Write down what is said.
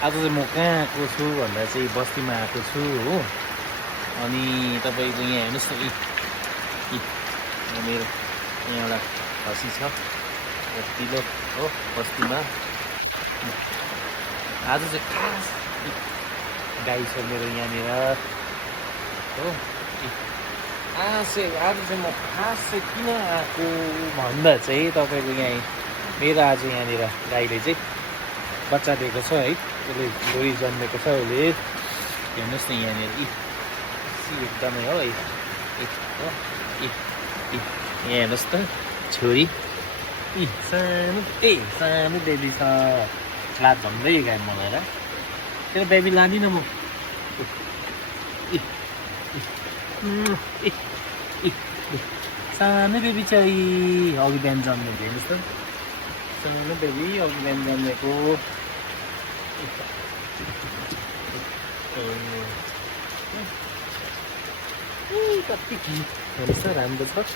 आज चाहिँ म कहाँ आएको छु भन्दा चाहिँ बस्तीमा आएको छु हो। अनि तपाईँको यहाँ हेर्नुहोस् न, यहाँ मेरो यहाँ एउटा खसी छ बस्तीलो हो बस्तीमा। आज चाहिँ खास गाई छ मेरो यहाँनिर हो। आज चाहिँ म खास चाहिँ किन आएको भन्दा चाहिँ तपाईँको यहाँ मेरो आज यहाँनिर गाईले चाहिँ बच्चा दिएको छ है। उसले लोरी जन्मेको छ उसले। हेर्नुहोस् न यहाँनिर एकदमै हो यहाँ हेर्नुहोस् त छोरी सानो बेबी छ। लात भन्दै गाई मलाई र त्यो बेबी लाँदिनँ म। सानो बेबी छ अघि बिहान जन्मेको हेर्नुहोस् त। सानो बेबी अघि बिहान जन्मेको। कति हेर्नुहोस् त राम्रो छ।